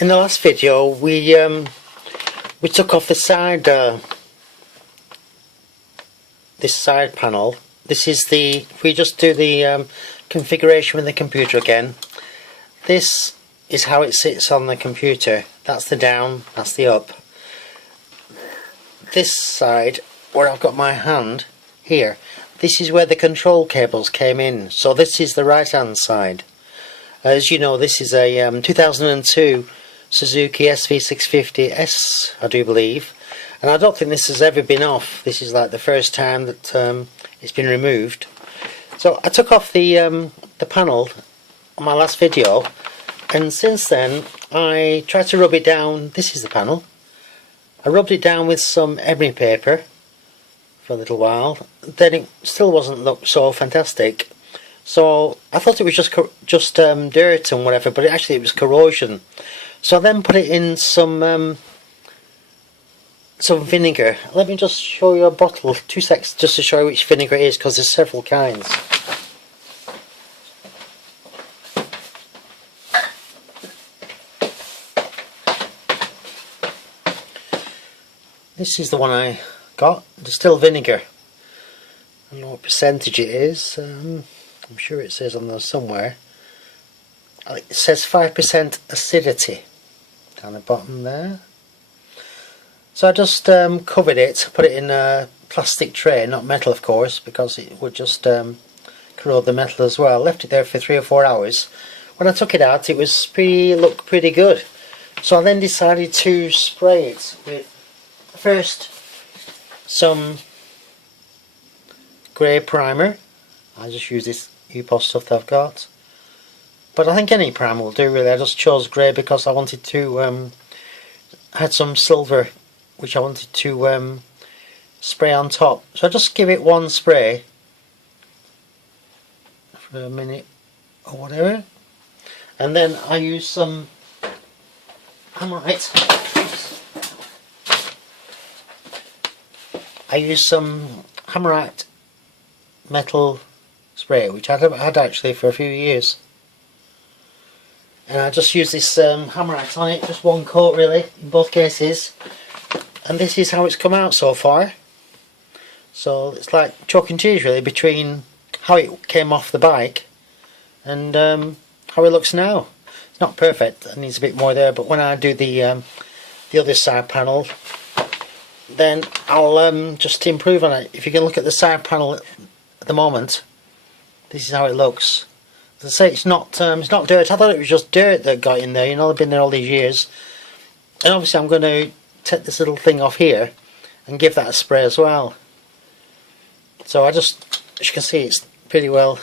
In the last video we took off the side this side panel. This is the, if we just do the configuration with the computer again, this is how it sits on the computer. That's the down, that's the up. This side where I've got my hand here, this is where the control cables came in. So this is the right hand side. As you know, this is a 2002 Suzuki SV650S, I do believe, and I don't think this has ever been off. This is like the first time that it's been removed. So I took off the panel on my last video, and since then I tried to rub it down. This is the panel. I rubbed it down with some ebony paper for a little while. Then it still wasn't look so fantastic. So I thought it was just dirt and whatever, but actually it was corrosion. So I then put it in some vinegar. Let me just show you a bottle, 2 seconds, just to show you which vinegar it is, because there's several kinds. This is the one I got, distilled vinegar. I don't know what percentage it is. I'm sure it says on there somewhere. It says 5% acidity down the bottom there. So I just covered it, put it in a plastic tray, not metal of course, because it would just corrode the metal as well. Left it there for 3 or 4 hours. When I took it out, it was looked pretty good. So I then decided to spray it with first some grey primer. I just use this EPOS stuff that I've got, but I think any primer will do really. I just chose grey because I wanted to had some silver which I wanted to spray on top. So I just give it one spray for a minute or whatever, and then I use some Hammerite metal spray, which I haven't had actually for a few years, and I just use this Hammerite on it, just one coat really in both cases, and this is how it's come out so far. So it's like chalk and cheese really between how it came off the bike and how it looks now. It's not perfect, it needs a bit more there, but when I do the other side panel, then I'll just improve on it. If you can look at the side panel at the moment, this is how it looks. As I say, it's not dirt. I thought it was just dirt that got in there. You know, I've been there all these years. And obviously I'm going to take this little thing off here and give that a spray as well. So I just, as you can see, it's pretty well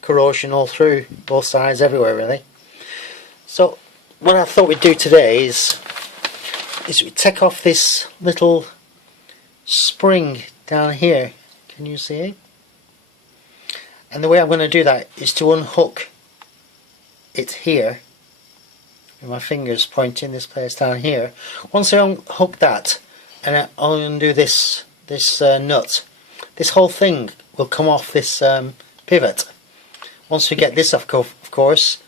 corrosion all through, both sides, everywhere really. So what I thought we'd do today is we take off this little spring down here. Can you see it? And the way I'm going to do that is to unhook it here with my fingers pointing this place down here. Once I unhook that and I'll undo this nut, this whole thing will come off this pivot. Once we get this off, of course,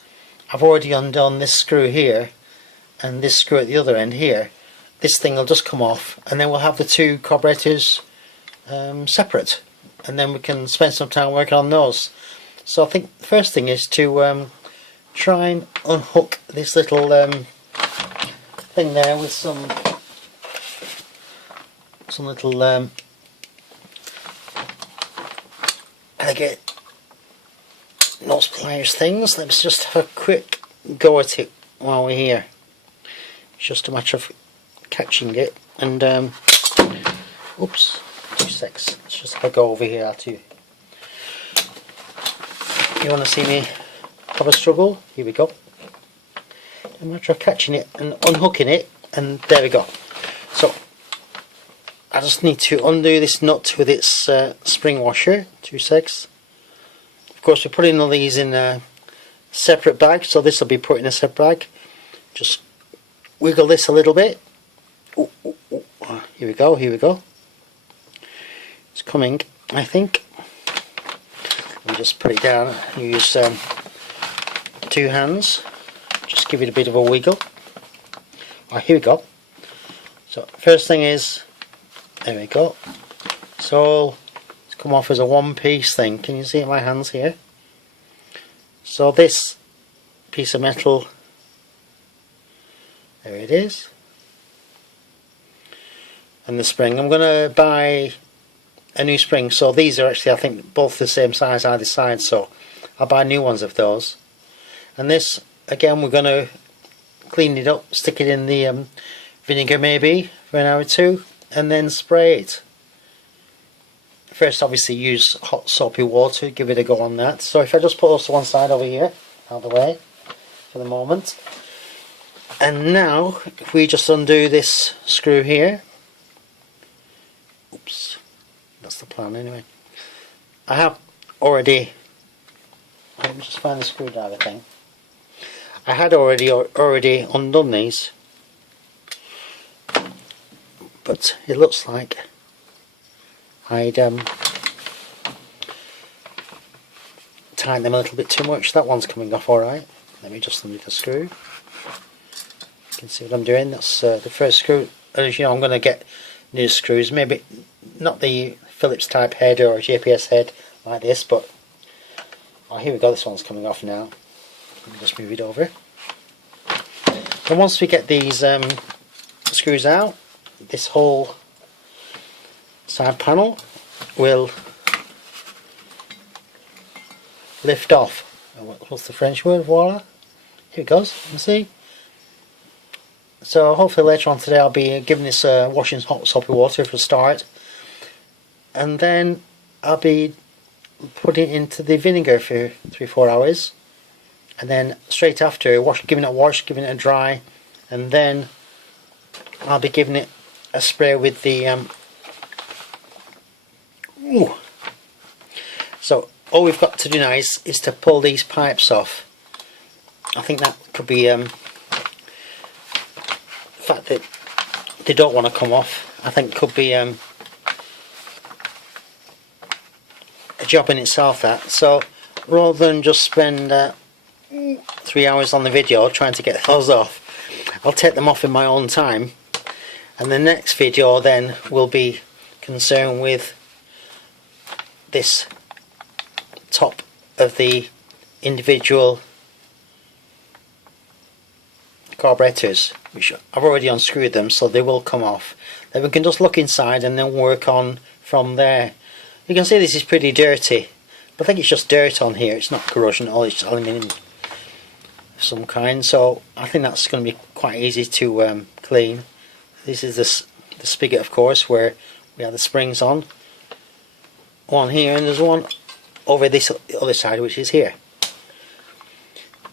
I've already undone this screw here and this screw at the other end here. This thing will just come off, and then we'll have the two carburetors separate, and then we can spend some time working on those. So I think the first thing is to try and unhook this little thing there with some little elegant nose pliers things. Let's just have a quick go at it while we're here. It's just a matter of catching it, and oops, 2 seconds. Let's just have a go over here at you. You want to see me have a struggle? Here we go. A matter of catching it and unhooking it, and there we go. So I just need to undo this nut with its spring washer. 2 seconds. Of course, we're putting all these in a separate bag, so this will be put in a separate bag. Just wiggle this a little bit. Ooh, ooh, ooh. Here we go, here we go. It's coming, I think. And just put it down. Use 2 hands. Just give it a bit of a wiggle. Oh, here we go. So first thing is, there we go. So it's come off as a one-piece thing. Can you see it in my hands here? So this piece of metal, there it is, and the spring. I'm going to buy a new spring. So these are actually, I think, both the same size either side, so I'll buy new ones of those. And this, again, we're going to clean it up, stick it in the vinegar maybe for an hour or two, and then spray it. First, obviously, use hot soapy water, give it a go on that. So if I just put those to one side over here, out of the way for the moment. And now, if we just undo this screw here, oops, that's the plan anyway. I have already, let me just find the screwdriver thing. I had already undone these, but it looks like I'd tighten them a little bit too much. That one's coming off alright. Let me just undo the screw. You can see what I'm doing. That's the first screw. As you know, I'm going to get new screws. Maybe not the Phillips type head or JPS head like this, but oh, here we go. This one's coming off now. Let me just move it over. And once we get these screws out, this whole side panel will lift off. What's the French word? Voila. Here it goes. You see? So hopefully later on today I'll be giving this a wash in hot soapy water for a start, and then I'll be putting it into the vinegar for 3-4 hours, and then straight after giving it a wash, giving it a dry, and then I'll be giving it a spray with the So all we've got to do now is to pull these pipes off. I think that could be the fact that they don't want to come off, I think could be a job in itself, that. So rather than just spend 3 hours on the video trying to get those off, I'll take them off in my own time, and the next video then will be concerned with this top of the individual carburettors, which I've already unscrewed them, so they will come off. Then we can just look inside and then work on from there. You can see this is pretty dirty, but I think it's just dirt on here. It's not corrosion at all, it's aluminium of some kind, so I think that's going to be quite easy to clean. This is the spigot, of course, where we have the springs on. One here, and there's one over this other side, which is here.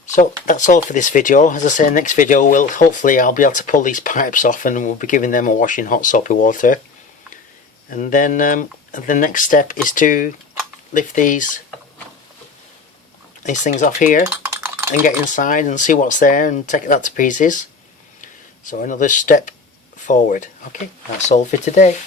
So that's all for this video. As I say, next video hopefully I'll be able to pull these pipes off, and we'll be giving them a wash in hot soapy water. And then the next step is to lift these things off here and get inside and see what's there and take that to pieces. So another step forward. Okay, that's all for today.